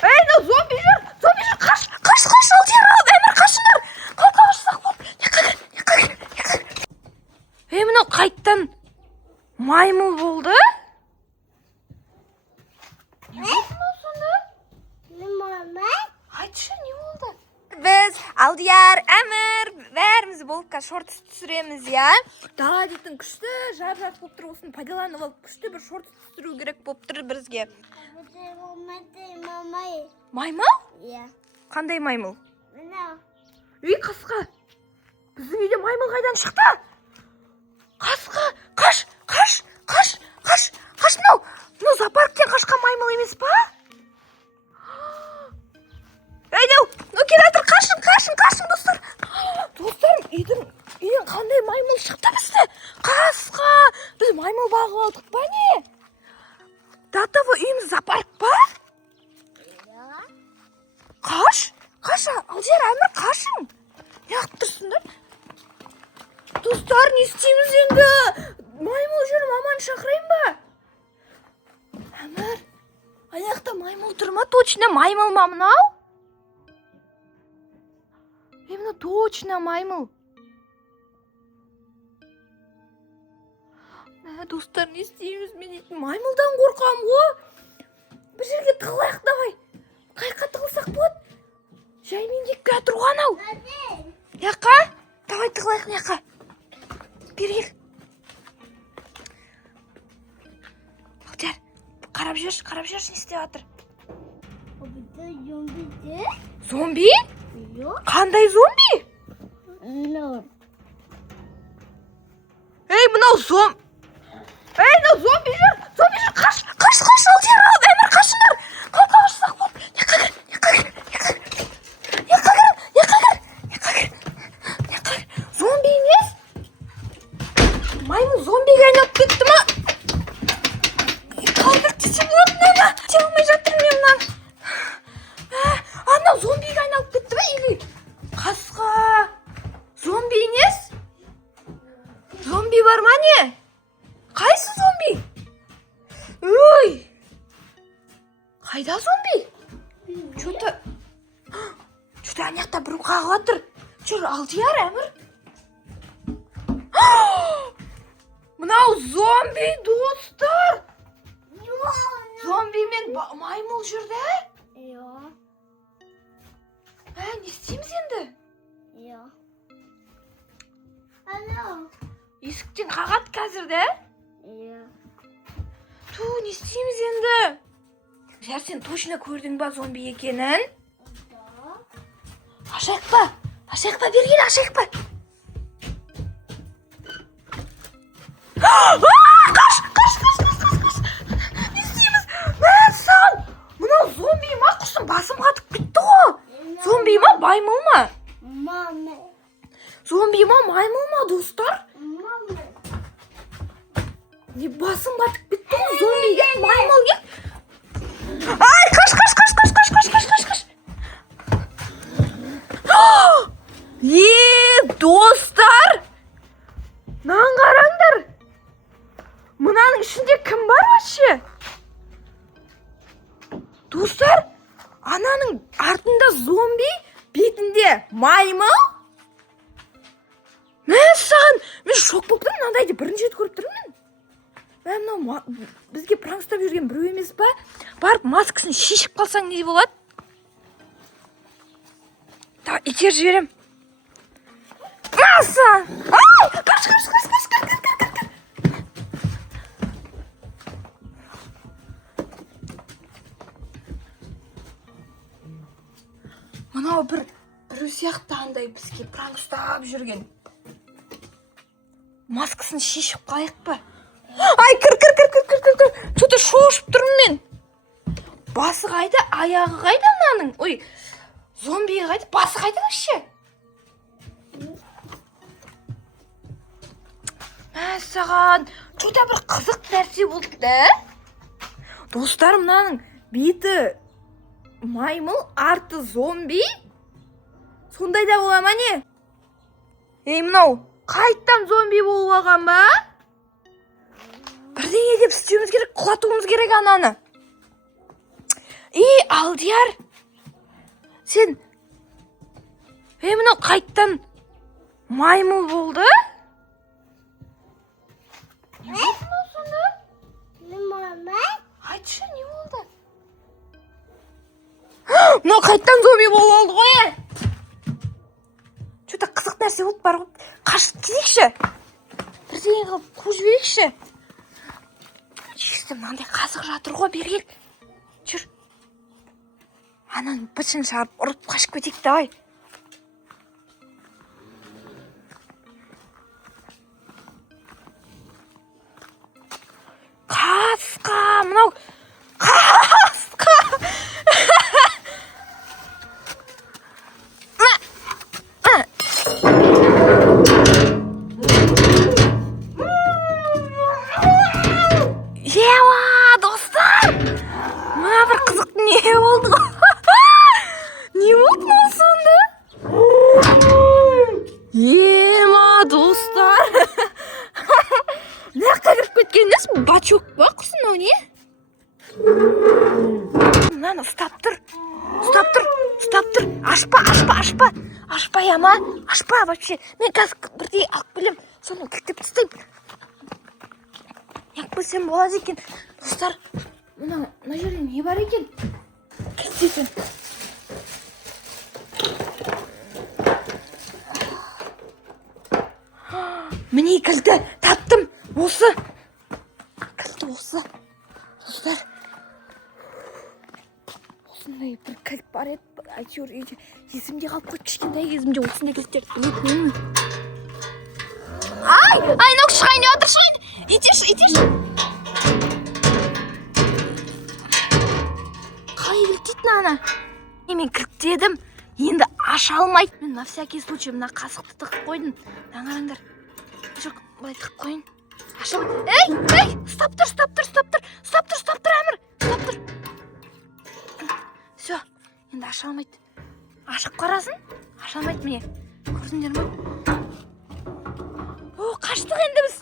мынау зомби жүр. Қаш, Алдияр, Әмір, қашыңдар. Қашсақ болды. Яққа кір. Мынау қайттан маймыл болды. Не болды мынау сонда? Айтшы, не болды? Біз Алдияр, Әмір, бәріміз болып шорт түсіреміз, я? Дала дейтін күшті, жап-жап болып тұр, осыны пайдаланып алып, күшті бір шорт түсіру керек болып тұр бізге. Маймыл? Иә. Қандай маймыл? Мынау. Үй, қасқа. Біздің үйде маймыл қайдан шықты? Қасқа, қаш, мынау зоопарктен қашқан маймыл емес па? Мынау келе жатыр, қашын, достар. Достарым, үйден қандай маймыл шықты бізде? Қасқа, біз маймыл бағып алдық па не? Датова үйіміз зоопарк па? Қаш, Алдияр, Әмір, қашың. Неғып тұрсыңдар? Достар, не істейміз енді? Маймыл жүр, маманы шақырайын ба? Әмір, аяқта маймыл тұр ма? Точно маймыл ма мынау? Мына точно маймыл. Достар, не істейміз? Мен маймылдан қорқам ғой. Бір жерге тығылайық, давай. Қайыққа тығылсақ болады? Жаймен кекке тұрған ау. Яққа? Давай тығылайық яққа. Бері кел. Алдияр, қарап жүрші, не істеп жатыр? Зомби? Қандай зомби? Мынау. Мынау зомби жүр. Қаш, Алдияр, Әмір, қашыңдар. Қашсақ болды. Яққа кір. Зомби емес? Маймыл зомбиге айналып кетті ма? Қалдыр десе болады ма? Дей алмай жатырмын мен мынаны. Анау зомбиге айналып кетті ма? Или қасқа. Зомби емес? Зомби бар ма не? Қайсы зомби? Өй! Қайда зомби? Что-то анаяқта бір қағып жатыр. Жүр, Алдияр, Әмір. Мынау зомби, достар. Зомби мен маймыл жүрді? Иә. Не істейміз енді? Иә. Анау. Есіктен қағат қазір, да? Иә. Не істейміз енді? Жар, сен точно көрдің ба зомби екенін? Ашайық па, бері кел, ашайық па. Қаш. Не істейміз? Саған, мынау зомби ма, құсым басым қатып кетті ғой. Зомби ма, маймыл ма? Зомби ма, маймыл ма, достар? Не басым қатып кетті ғой, зомби ет, маймыл ет. Ай, қаш. Достар! Нан қараңдар! Мынаның ішінде кім бар вообще? Достар, ананың артында зомби, бетінде маймыл. Саған, мен шок болып тұрмын, мынандайды бірінші рет көріп тұрмын мен. Мынау бізге пранкстап жүрген біреу емес па? Барып маскасын шешіп қалсаң не болады? Давай, итеріп жіберем. Асан! Қаш! Мынау біреу сияқты андай бізге пранкстап жүрген. Маскасын шешіп қалайық па? Ай, кір. Что-то шошып тұрмын мен. Басы қайда, аяғы қайда мынаның? Ой, зомби қайда, басы қайда вообще? Саған, что-то бір қызық нәрсе болды да? Достар, мынаның беті маймыл, арты зомби? Сондай да бола ма не? Мынау қайттан зомби болып алған ба? Бірдеңе деп істеуіміз керек, құлатуымыз керек ананы. Алдияр, сен мынау қайттан маймыл болды? Не болды мынау сонда? Мама? Айтшы, не болды? Мынау қайттан зомби болып алды ғой. Что-то қызық нәрсе болып бар ғой. Қашып кетейікші. Бірдеңе қылып қуып жіберейікші. Жерде мынандай қазық жатыр ғой, бері кел. Жүр. Ананың бытшын шығарып ұрып қашып кетейік, давай. Қасқа, мынау қасқа. Достар! Мына бір қызық не болды? Не болды мынау сонда? Достар! Мына жаққа кіріп кеткен емес, бачок па құсын ау не? Мынаны ұстап тұр. Ашпа, яма. Ашпа вообще. Мен қазір бірдей алып келем. Соны кілтеп тастайым. Неғып білсем болады екен. Достар, мына жерде не бар екен? Кілтетін. Міне кілті таптым. Осы. Кілті осы. Достар. Осындай бір кілт бар еді. Әйтеуір есімде қалып қойды. Кішкентай кезімде осындай кілттерді білетінмін. Айнок шығайын деп отыр, шығайын. Итерші. Қалай кілттейтін ана? Мен кілттедім. Енді аша алмайды. Мен на всякий случай мына қасықты тығып қойдым. Аңараңдар. Жоқ, былай тығып қойын. Аша. Ей, ұстап тұр, Әмір. Ұстап тұр. Все, енді аша алмайды. Ашып қарасын. Аша алмайды міне. Көрдіңдер ме? Қаштық енді біз.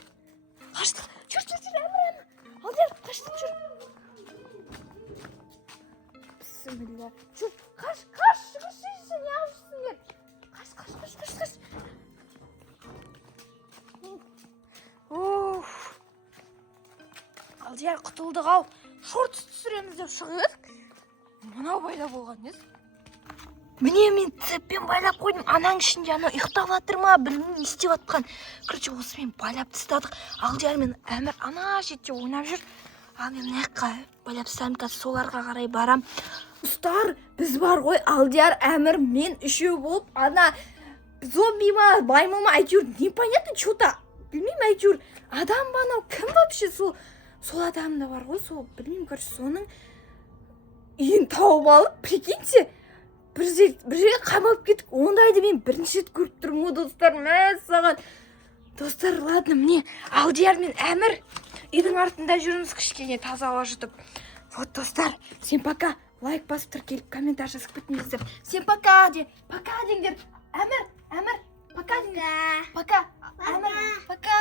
Жүр, Әмір. Алдияр, қаштық, жүр. Бісміллә. Жүр, қаш, шығыршы, не алышсың дер. Қаш. Алдияр, құтылдық ау. Шорт түсіреміз деп шығып. Мынау пайда болған ес. Міне мен цеппен байлап қойдым. Анаң ішінде анау ұйықтап жатыр ма? Білмеймін, не істеп жатқан. Короче, осымен байлап тастадық. Алдияр мен Әмір ана жерде ойнап жүр. Ал мен мына жаққа байлап тастадым, қазір соларға қарай барам. Достар, біз бар ғой, Алдияр, Әмір, мен үшеу болып, ана зомби ма, маймыл ма, әйтеуір непонятно что-то. Білмеймін, әйтеуір адам ба анау, кім вообще сол адам да бар ғой, сол білмеймін, короче, соның үйін тауып алып, прикиньте, бір жерге қамалып кеттік. Ондайды мен бірінші рет көріп тұрмын ғой, достар. Мәссаған. Достар, ладно, міне Алдияр мен Әмір үйдің артында жүрміз, кішкене таза ауа жұтып. Вот, достар, всем пока. Лайк басып тіркеліп, комментар жазып кетіңіздер. Всем пока деңдер. Әмір, пока деңдер. Пока. Әмір, пока.